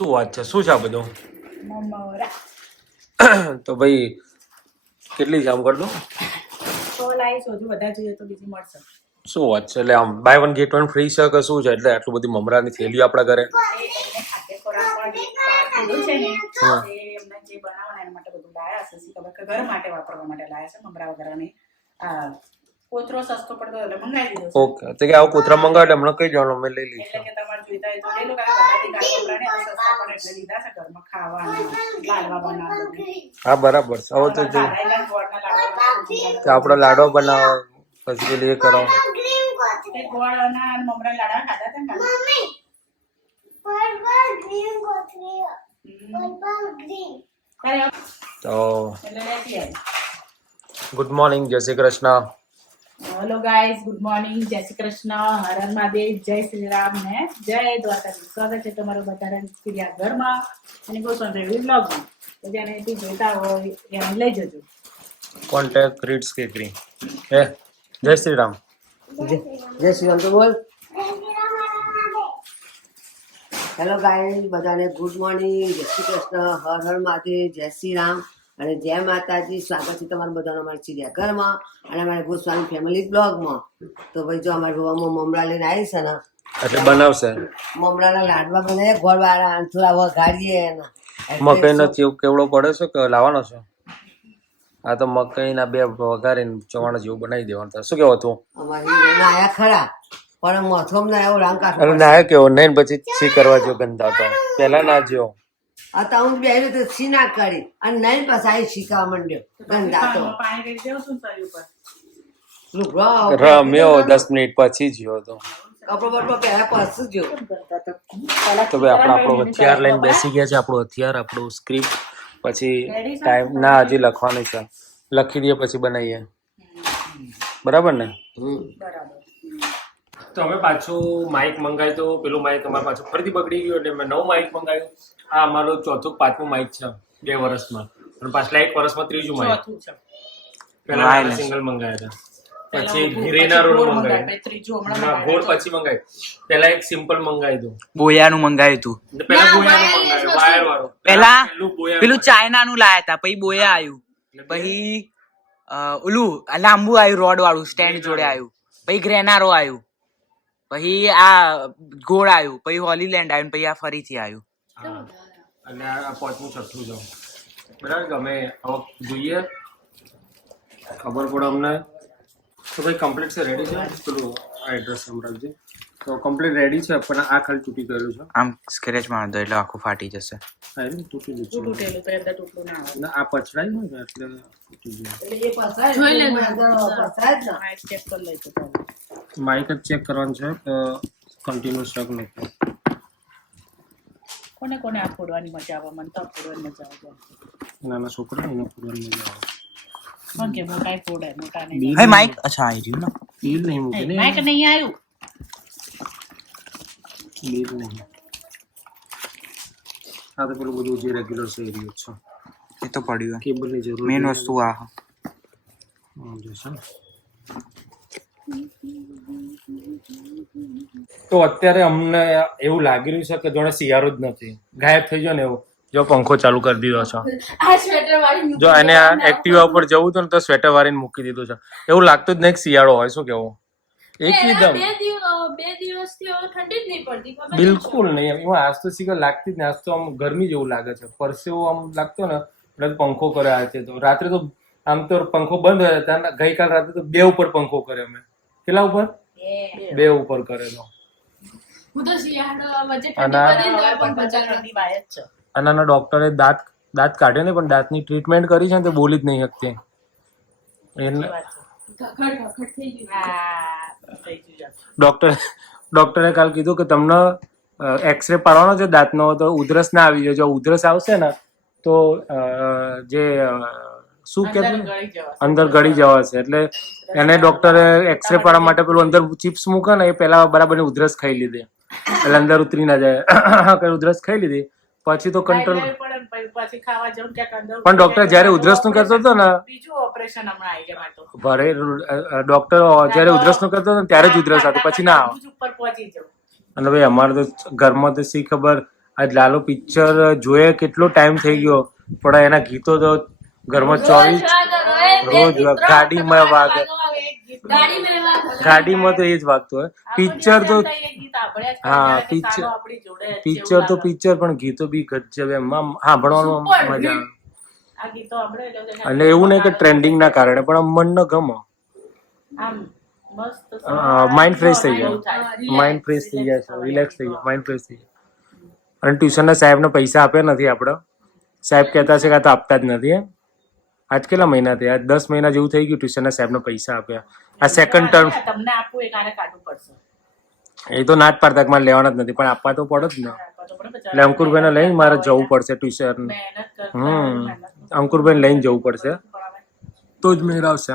શું વાત છે? શું છે આ બધું? મમરા તો ભાઈ કેટલી છે આમ કર દો? 100 લાવીશ, હજુ વધારે જોઈએ તો બીજી મળશે. શું વાત છે? એટલે આમ buy one get one free છે કે શું છે? એટલે આટલું બધી મમરાની થેલી આપણા ઘરે? એ એમને ખાદ્ય ખોરાક પણ બધું છે ને, એ એમને જે બનાવવાના એના માટે બધું લાયા છે. શી ખબર કે ઘર માટે વાપરવા માટે લાયા છે મમરા વગરની. આ કોતરો સસ્તો પડતો એટલે મંગાવી દીધો છે. ઓકે, તો કે આવું કોતરા મંગાવે એટલે હમણાં કઈ જવાનું, અમે લઈ એટલે લઈશું. કે તમારે જોઈતા હોય તો લઈ લો, કારણ કે બધાથી ગાળ મમરા ને સસ્તા પડે એટલે લીધા છે. ઘરમાં ખાવાના લાડવા બનાવવા. હા બરાબર છે. હવે તો જો ખાધેલા ગોળના લાડવા તો આપણે લાડવા બનાવો પછી પેલી એ કરો. તે ગોળના અને મમરા લાડવા ખાધા હતા ને તો એટલે લેતી આવી. Good morning, Jai Shri Krishna. Hello guys, good morning, Jai Shri Krishna, Har Har Mahadev, જય શ્રી રામ ને જય દ્વારકાધીશ. સ્વાગત છે તમારું બધાના ચિડિયા ઘરમાં અને ગોસ્વામી રેવી બ્લોગમાં. તો જેને થી જોઈતા હોય એને લઈ જજો. કોન્ટેક્ટ રીડ્સ કેકરી. હે જય શ્રી રામ. જય શ્રી રામ તો બોલ. હેલો ગાઈઝ, બધાને ગુડ મોર્નિંગ, જય શ્રી કૃષ્ણ, હર હર મહાદેવ, જય શ્રી રામ અને જય માતાજી. સ્વાગત છે તમારું બધાનું અમારા ચિડિયા ઘરમાં અને અમારા ગોસ્વામી ફેમિલી બ્લોગમાં. તો ભાઈ જો અમારા ગોવામાં મમરા લઈને આવી છે ને, એટલે બનાવશે મમરાના લાડવા બનાવીએ, ગોળવાળા થોડા વઘારીએ એના. મકઈનો ચેવ કેવડો પડે છે કે લાવવાનો છે? આ તો મકઈના બે વઘારીને ચવાણા જેવું બનાવી દેવાનું થાય. શું કહેવું હતું? અમારી આયા ખરા પણ મોથમ ના એવો રંગ કાઢો. અરે ના કેવો નહીં, પછી સી કરવા જો ગંદા તો પેલા ના જો. આ તો હું બે તો સી ના કરી અને નહીં પછી શીખવા માંડ્યો ગંદા તો પાણી રેડી દેવું છું ને તરી ઉપર. લુગડો રમ્યો 10 મિનિટ પછી જ્યો તો. કપડો બપડો પહેલા પાછું જો. તો ભાઈ આપણે આપણો હથિયાર લઈને બેસી ગયા છે. આપણું હથિયાર, આપણું સ્ક્રિપ્ટ, પછી ટાઈમ ના હજી લખવાની છે. લખી દઈએ પછી બનાવીએ. બરાબર ને? બરાબર. તો અમે પાછું માઇક મંગાવ્યું તો પેલું માઇક અમારે પાછું ફરીથી બગડી ગયું એટલે મેં નવું માઇક મંગાવ્યું. આ અમારું ચોથું પાંચમું માઇક છે 2 વર્ષમાં, અને પાછલા 1 વર્ષમાં ત્રીજું માઇક. ચોથું છે. પેલા સિંગલ મંગાવ્યા હતા, પછી ગિરેના રોડ મંગાવ્યું, ત્રીજું હમણાં ના ગોળ પછી મંગાવ્યું. પેલા એક સિમ્પલ મંગાવ્યું હતું, બોયાનું મંગાવ્યું હતું. પેલા બોયાનું મંગાવ્યું વાયર વાળું. પેલા બોયા પેલું ચાઇનાનું લાયા હતા, પછી બોયા આવ્યું, પછી ઓલું લાંબુ આવ્યું રોડ વાળું સ્ટેન્ડ જોડે આવ્યું, પછી ગ્રેનારો આવ્યું, પછી આ ગોળ આવ્યું, પછી હોલીલેન્ડ આવ્યું, પછી આ ફરીથી આવ્યું. અને આ પાંચમું છઠ્ઠું છે. બરાબર કે અમે હવે જોઈએ ખબર પડે અમને. તો ભાઈ કમ્પ્લીટ છે, રેડી છે. પેલું આ એડ્રેસ સંભળાવજે. તો કમ્પ્લીટ રેડી છે, પણ આ ખાલી તૂટી ગયેલું છે. આમ સ્ક્રેચ માર દો એટલે આખું ફાટી જશે. હા એને તૂટી ગયું છે. તૂટેલું તો એટલે તૂટલું ના આવે. ના આ પછડાય ને એટલે તૂટી ગયું. એટલે એ પસાય જોઈ લે પસાય જ આ એક સ્ટેપ પર લઈ તો માઇક જ ચેક કરવાનું છે કે કન્ટિન્યુઅસ શક નથી. કોને કોને આ ફોડવાની મજા આવે? મને તો ફોડવાની મજા આવે. નાના છોકરા એને ફોડવાની મજા આવે. પણ કે મોટા ફોડે, મોટા નહીં. બિલ હે માઈક અચ્છા આવી રહ્યું ને. બિલ નહીં મૂકે ને, માઈક નહીં આવ્યું. બિલ નહીં. આ તો પેલું બધું જે રેગ્યુલર છે એ રહ્યું છે. એ તો પડ્યું કેબલની જરૂર મેન વસ્તુ આ જોશે. તો અત્યારે અમને એવું લાગી રહ્યું છે કે જોડે શિયાળો જ નથી, ગાયબ થઈ ગયો ને એવું. જો પંખો ચાલુ કરી દીધો છે. જો એને આ એક્ટિવા ઉપર જવું હતું ને તો સ્વેટર વાળીને મૂકી દીધું છે. એવું લાગતું જ નહીં કે શિયાળો હોય. શું કેવું? એકદમ બિલકુલ નહીં. એમાં આજ તો શીખર લાગતી જ ને. આજ તો આમ ગરમી જેવું લાગે છે. પરસેવો આમ લાગતો ને એટલે પંખો કર્યો છે. તો રાત્રે તો આમ તો પંખો બંધ હોય હતા. ગઈકાલ રાત્રે તો 2 ઉપર પંખો કર્યો મેં. કેટલા ઉપર? 2 ઉપર કરેલો. અને ડોક્ટરે દાંત કાઢે ને, પણ દાંતની ટ્રીટમેન્ટ કરી છે ને તો બોલી જ નહીં શકતી. ડોક્ટરે કાલ કીધું કે તમને એક્સરે પાડવાનો છે દાંતનો, તો ઉધરસ ના આવી જાય. જો ઉધરસ આવશે ને તો જે શું કે અંદર ગળી જવાશે. એટલે એને ડોક્ટરે એક્સરે પાડવા માટે પેલું અંદર ચિપ્સ મૂકે ને એ પેલા બરાબર ઉધરસ ખાઈ લીધી, એટલે અંદર ઉતરી ના જાય. ઉધરસ ખાઈ લીધી પછી તો કંટ્રોલ. પણ ડોક્ટર જયારે ઉધરસ નું કરતો હતો ને, ભરે ડોક્ટર જયારે ઉધરસ નું કરતો હતો ત્યારે જ ઉધરસ હતી, પછી ના આવે. અને ભાઈ અમારે તો ઘરમાં તો શી ખબર આજ લાલો પિક્ચર જોઈએ કેટલો ટાઈમ થઈ ગયો, પણ એના ગીતો તો ઘરમાં 24 રોજ ગાડીમાં વાગે, ગાડીમાં તો એ જ વાગતું હોય. પિક્ચર તો હા પિક્ચર તો પિક્ચર, પણ ગીતો બી ગજબ એમ આમ સાંભળવાનું મજા આવે. એટલે એવું નહીં કે ટ્રેન્ડિંગ ના કારણે, પણ આમ મનને ગમે, માઇન્ડ ફ્રેશ થઈ જાય, માઇન્ડ ફ્રેશ થઈ જાય, રિલેક્સ થઈ જાય, માઇન્ડ ફ્રેશ થઈ જાય. અને ટ્યુશનના સાહેબને પૈસા આપ્યા નથી આપણે, સાહેબ કહેતા છે કે આ તો આપતા જ નથી. આજ કેટલા મહિના થયા? આજ 10 મહિના જેવું થઈ ગયું ટ્યુશનના સાહેબને પૈસા આપ્યા. આ સેકન્ડ ટર્મ તમને આપવું એ કારે કાઢવું પડશે. એ તો ના જ પાડતા કે મારે લેવાના જ નથી, પણ આપવા તો પડે જ ને. એટલે અંકુરભાઈને લઈને મારે જવું પડશે ટ્યુશન. અંકુરભાઈને લઈને જવું પડશે તો જ મેળ આવશે.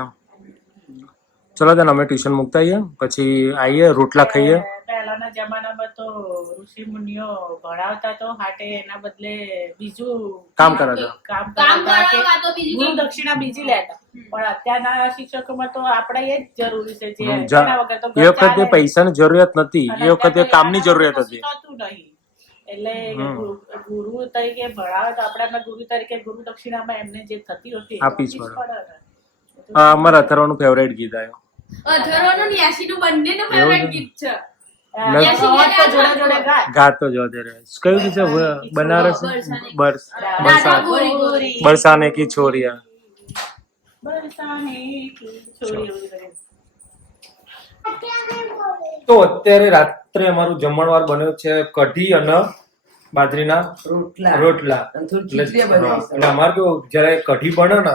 ચલો તને અમે ટ્યુશન મૂકતા આવીએ, પછી આવીએ રોટલા ખાઈએ. પહેલાના જમાનામાં તો ઋષિ મુનિઓ ભણાવતા તો હાટે એના બદલે બીજું કામ કરાતા, કામ કરાવતા કે ગુરુ દક્ષિણા બીજી લેતા. પણ અત્યારના શિક્ષકોમાં તો આપણે એ જ જરૂરી છે, જે એના વગર તો એ વખતે પૈસાની જરૂરિયાત નથી, એ વખતે કામની જરૂરિયાત હતી. એટલે ગુરુ તરીકે ભણાવે તો આપણા ગુરુ તરીકે ગુરુ દક્ષિણામાં એમને જે થતી હતી આપી જ પડે. અમારા અથર્વનું ફેવરેટ ગીત આવ્યું. અથર્વનું 89 નું બંનેનું ફેવરેટ ગીત છે. ગાતો જો અત્યારે કયું ગીત છે? બનારસ બરસાને કી છોરિયા. તો અત્યારે રાત્રે અમારું જમણવાર બન્યો છે કઢી અને બાજરીના રોટલા. એટલે અમારે કેવું, જયારે કઢી બને ને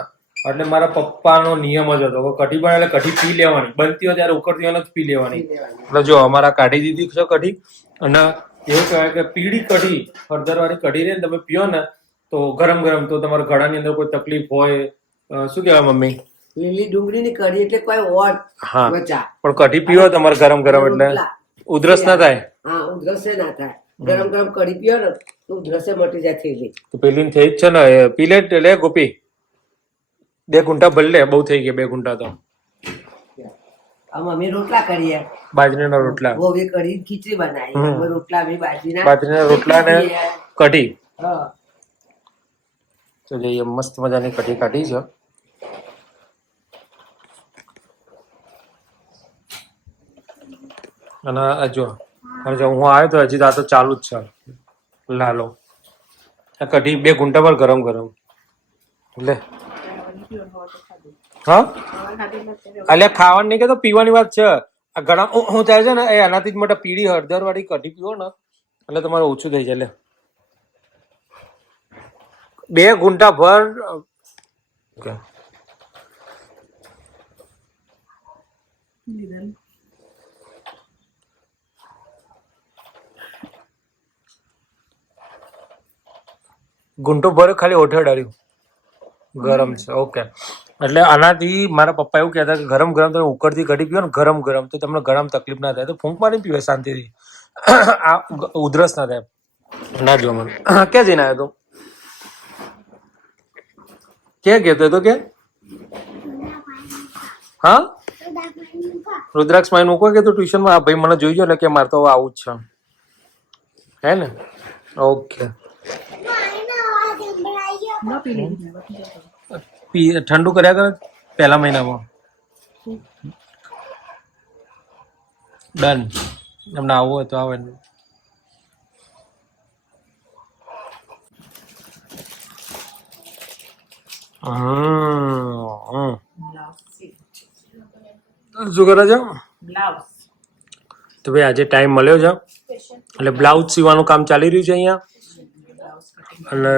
એટલે મારા પપ્પાનો નિયમ જ હતો કે કઢી બને એટલે કઢી પી લેવાની, બનતી હોય ત્યારે ઉકળતી હોય જ પી લેવાની. એટલે જો અમારા કાઢી દીધી છે કઢી, અને એવું કહેવાય કે પીળી કઢી, હળદર વાળી કઢી રે ને તમે પીઓ ને તો ગરમ ગરમ, તો તમારા ગળાની અંદર કોઈ તકલીફ હોય, શું કહેવાય મમ્મી, લીલી ડુંગળીની કઢી એટલે કોઈ ઓર મજા. પણ કઢી પીવો તમારે ગરમ ગરમ એટલે ઉધરસ ના થાય. હા, ઉધરસે ના થાય. ગરમ ગરમ કઢી પીવો ને તો ઉધરસે મટી જાય થેલી. તો પેલી થઈ જ છે ને, પી લે ગોપી, 2 ગુંઠા ભરી લે, બહુ થઈ ગયા 2 ગુંઠા તો. અમે રોટલા કરીએ, બાજરીના રોટલા. ગોવી કઢી ખીચડી બનાવી, રોટલા બી બાજરીના રોટલા ને કઢી. હા, તો જઈએ, મસ્ત મજાની કઢી કાઢી છે. અને જો હું આવ્યો તો હજી આ તો ચાલુ જ છે. લાલો આ કઢી 2 ગુંઠા પર ગરમ ગરમ લે. હા, અલ્યા ખાવાની નહીં કે તો પીવાની વાત છે. આ ગરમ હું થાય છે ને, એ આનાથી જ મોટા પીળી હળદર વાળી કઢી પીવો ને એટલે તમારે ઓછું થઈ જાય. લે 2 ગુંઠા ભર. ગુંઠો ભરે ખાલી ઓઠે ડાળ્યું ગરમ છે. ઓકે, એટલે આનાથી મારા પપ્પા એવું કહેતા કે ગરમ ગરમ તમે ઉકળતી કઢી પીવો ને ગરમ ગરમ, તો તમને ગરમ તકલીફ ના થાય. તો ફૂંક મારી પીવે શાંતિથી, આ ઉધરસ ના થાય. ના જો મને ક્યાં જઈને આવ્યો તું? ક્યાં ગયો તો કે? હા, રુદ્રાક્ષ માઈ મૂકો કે તું ટ્યુશનમાં? આ ભાઈ મને જોઈ ગયો એટલે કે મારે તો આવું જ છે, હે ને? ઓકે, ઠંડુ કર્યા કરે પહેલા મહિનામાં. ડન. તમને આવવું હોય તો આવે. શું કરે છે? તો ભાઈ આજે ટાઈમ મળ્યો છે એટલે બ્લાઉઝ સીવાનું કામ ચાલી રહ્યું છે અહીંયા. અને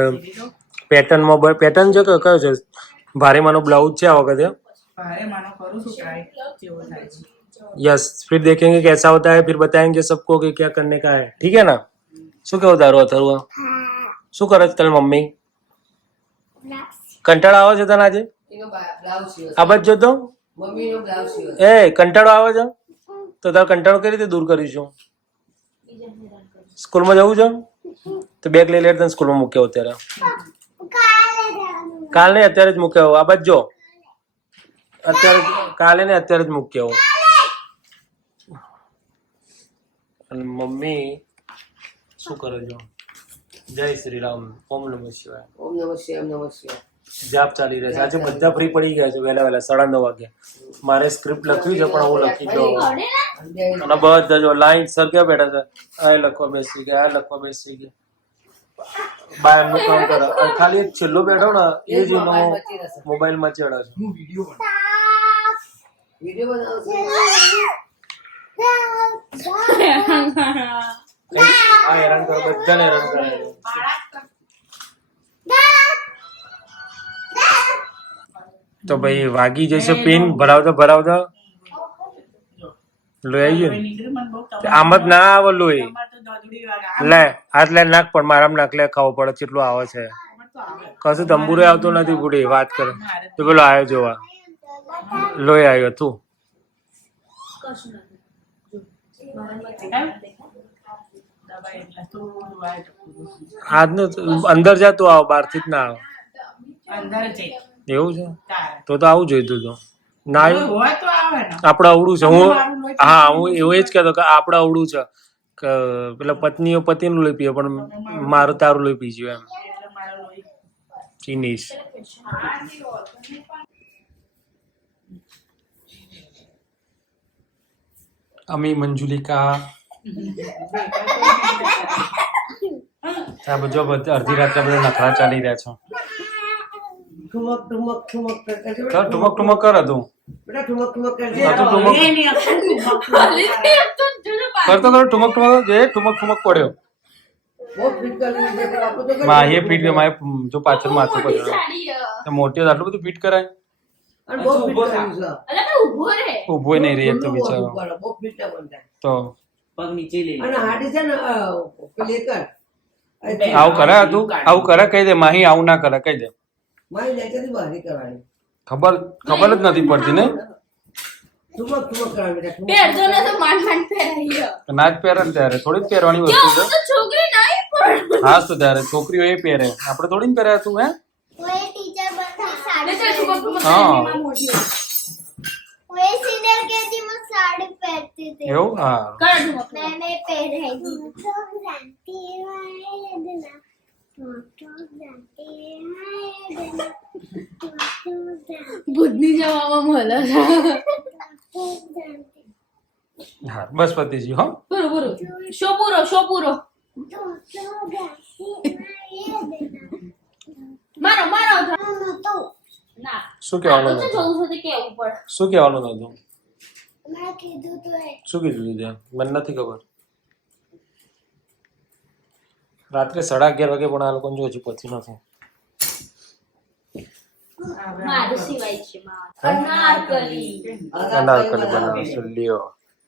પેટર્નમાં પેટર્ન છે કે કયો છે? ભારેમાંનો બ્લાઉઝ છે આ વખતે. यस, फिर देखेंगे कैसा होता है, फिर बताएंगे सबको कि क्या करने का है. ठीक है ना? શું કેવું તારું અથર્વ? શું કરે છે તારી મમ્મી? કંટાળો આવે છે તને આજે? આ બાજુ જો તો. એ કંટાળો આવે છે તો તારો કંટાળો કઈ રીતે દૂર કરીશું? સ્કૂલમાં જવું છે તો બેગ લઈ લે, તને સ્કૂલમાં મૂક્યો અત્યારે. કાલ નહીં, અત્યારે જ મૂક્યો. આ બાજુ જો, અત્યારે કાલે ને અત્યારે જ મૂક્યો. અને મમ્મી શું કરે છે? જય શ્રી રામ. ઓમ નમઃ શિવાય. ઓમ નમઃ શિવાય, ઓમ નમઃ શિવાય. જાપ ચાલી રહ્યા છે. આજે બધા ફ્રી પડી ગયા છે વહેલા 9:30 વાગે. મારે સ્ક્રિપ્ટ લખવી છે પણ હું લખી દઉં. અને બધા જો લાઈન સર ક્યાં બેઠા છે, આ લખવા બેસી ગયા, આ લખવા બેસી ગયા. બા એમનું કામ કરે. અને ખાલી એક છેલ્લો બેઠો ને એ જ એનો મોબાઈલમાં ચડે છે. વિડીયો બનાવશે. આ હેરાન કરે, બધાને હેરાન કરે. તો ભાઈ વાગી જશે પિન ભરાવતા લોહી આવી ગયું. આમ જ ના આવે લોહી. લે હાથ લે નાખ, પણ મારામાં નાખ લે, ખાવો પડે કેટલું આવે છે. કશું તંબુરે આવતો નથી. બુઢી વાત કરે તો પેલો આવ્યો જોવા, લોહી આવ્યો તું. આજનું અંદર જા તું, આવ બહાર થી જ ના આવે. એવું છે તો આવું જોઈતું હતું. ના આપડે અવળું છે. હું હા હું એવું એ જ કહેતો કે આપડે અવળું છે કે પેલા પત્નીઓ પતિનું લોહી પીએ, પણ મારું તારું લોહી પીજ્યું એમ. ચીનીશ અમી મંજુલિકા આ બધો અડધી રાત્રે બધા નખરા ચાલી રહ્યા છે. ઠુમક ઠુમક ઠુમક કરજે ચાલ ઠુમક ઠુમક કર હતું. બેટા, ઠુમક ઠુમક કરજે. કરતો કરો ઠુમક ઠુમક. જે ઠુમક ઠુમક પડ્યો બહુ ફિટ કરી દીધે, પણ આપણે તો માં એ ફીટ મારે જો પાછળ માથું પડ્યું. મોટી આટલું બધું ફીટ કરાય. અને બહુ ફિટ કર્યું છે. ઉભો નહીં રહી એક તો બિચારો. બહુ ફિટ ના બનતા. તો પગ નીચે લઈ અને હાડી છે ને પેલી કર આવું કરે તું, આવું કરે કહી દે. માહી આવું ના કરે કહી દે. મારી લેચરથી બહાર કરવાની. ખબર જ નથી પડતી ને. ઠુમક ઠુમક કરવાની બેટા, ઠુમક. પહેરજો ને તો માંડ માંડ પહેરાય. ના જ પહેરે ને ત્યારે થોડી જ પહેરવાની વસ્તુ છે. તો છોકરી નહીં પણ હા તો ત્યારે છોકરીઓ એ પહેરે, આપણે થોડી ને પહેર્યા તું. હે वे टीचर बता साड़ी से सुबह को हाँ। मोटी हो वे सीनियर केजी में साड़ी पहनती थी એવું હા. कर दूंगा मैंने पहनाई थी तो जानती है देना बुद्धि जवाब मला હા બસ પતિજી. હો પૂરો પૂરો શો પૂરો મારો તો ના શું કહેવાનું તો હતું? જોઉં છું તે કેવું પડે શું કહેવાનું હતું? મેં કીધું તો એ શું કીધું તું ત્યાં? મને નથી ખબર. રાત્રે 11:30 વાગે પણ આ લોકોને જો હજી પહોંચ્યું નથી. મારું સિવાય છે અનારકલી અનારકલી બનાવે છે. લ્યો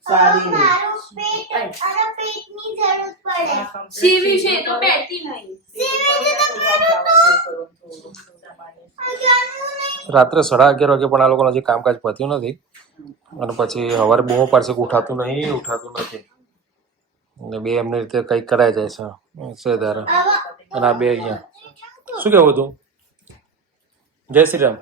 સાડી મારું પેટ અને પેટની જરૂર પડે સીવી છે તો પહેરતી નહીં સીવી છે તો રાત્રે 11:30 વાગે પણ આ લોકોને હજી કામકાજ પત્યું નથી. અને પછી સવારે બહુ પાડશે કે ઉઠાતું નથી. અને બે એમની રીતે કંઈક કરાઈ જાય છે ધારા. અને આ બે અહીંયા શું કેવું હતું? જય શ્રી રામ.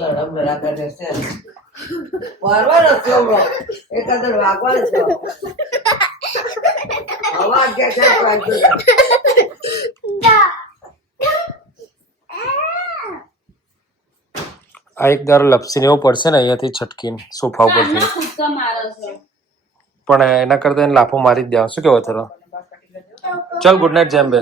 લડમ કરે છે. વારવાનો છો બરો. એકાદર વાગવાનો છો. અવાજ કે છે પાંચો. આ એક દારો લપસીને એવું પડશે ને અહીંયાથી છટકીને સોફા ઉપરથી. કૂદકા મારો છે પણ એના કરતા એને લાફો મારી જ દેવા. શું કેવો થરો? ચાલ ગુડ નાઇટ જેમ બે.